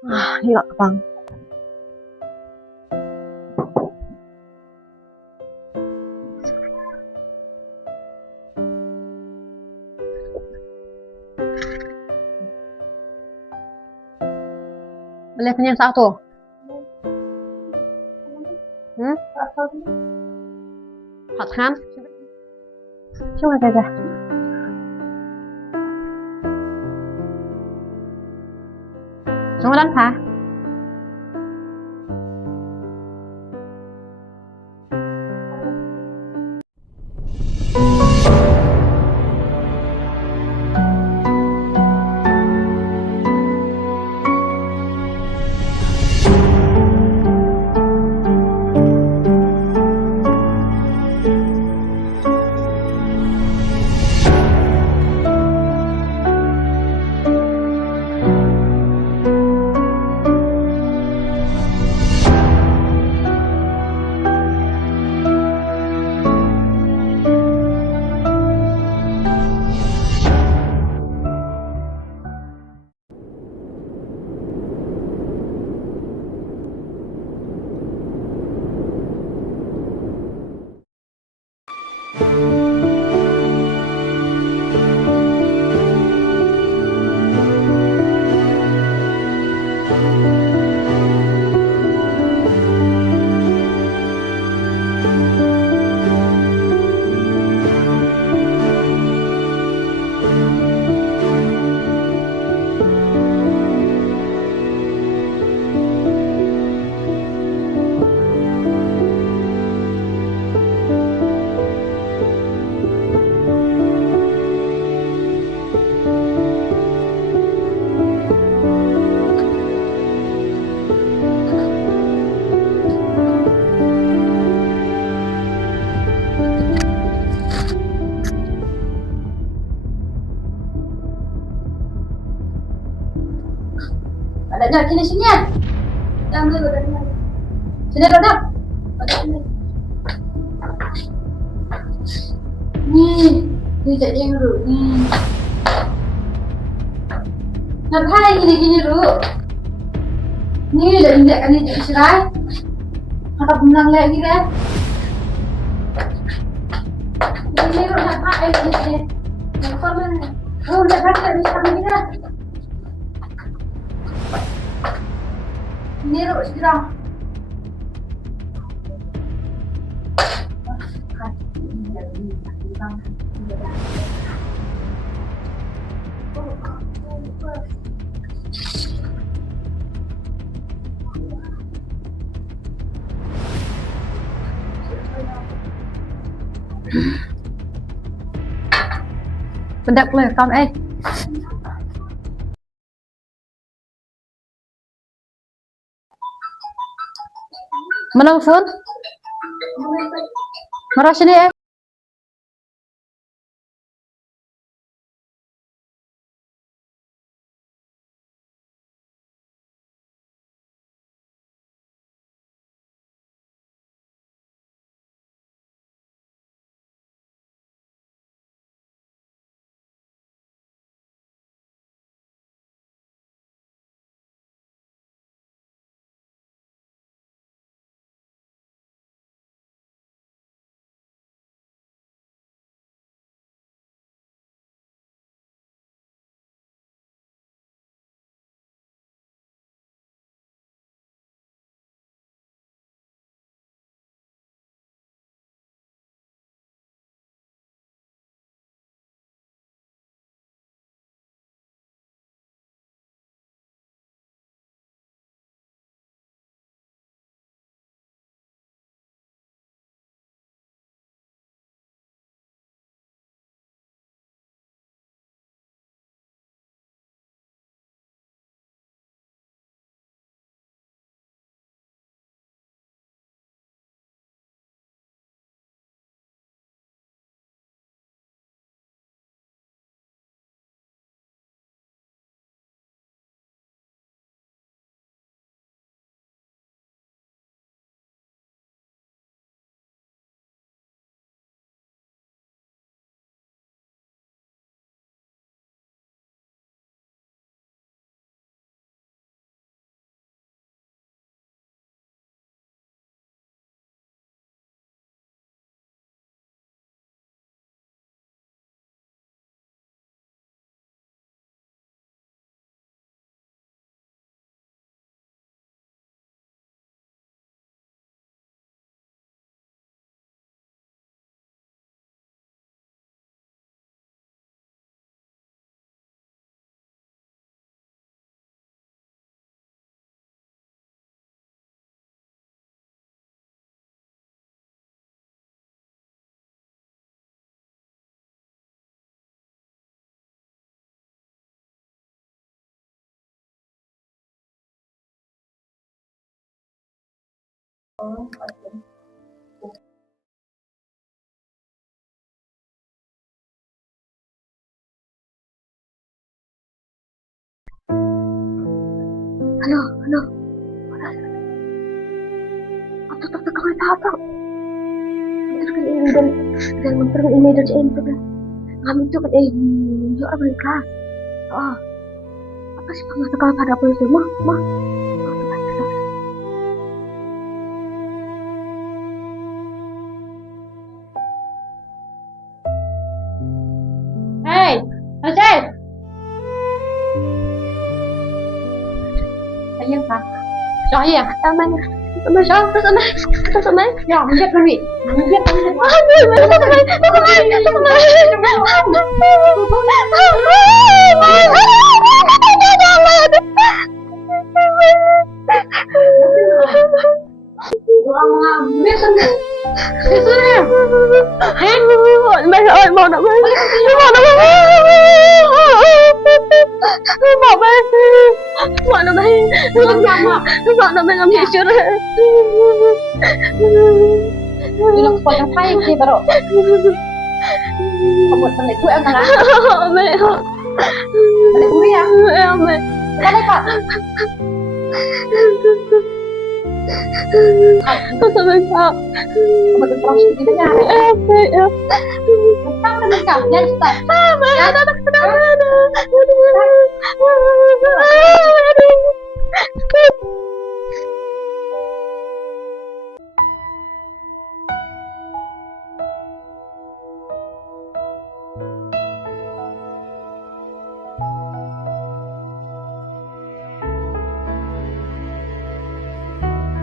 Gila Bang. Beli kenyang satu. Họ tham. Chung là kìa. Chúng đánh hả? Adanya sini ya. Yang dulu adanya. Sini Rodok. Nih jadi dulu nih. Ngapain gini dulu? Nih udah injak kan jadi istirahat. Kakak berenang lagi kan? Ini lu ngapain gini? Ngapain mana? Oh udah kakak bisa begini lah. Ini lu istirahat. Bedak lên con ơi. Mana phone? Marah sini ya. Halo, halo. Tuh, kau tahu. Itu kan ini dan menteri ini dari itu kan. Kami itu kan yo Amerika. Oh, apa sih pengen sekali pada polisi mah. Hey, Aceh. Ayun pa. So, iya. Tama na. Tama. Ya, menjat kami. Menjat kami. Mày ơi, mau nó mày. Bọn nó bay làm gì chưa đấy. Bilang spot yang baik sih, baru. Kamu balik gue yang tengah. Mẹ Balik gue ya. em mẹ. Balik, Pak. Sao mày sao? Kamu tuh terus gitu ya. Em. Tentang dengan kamu, jangan start.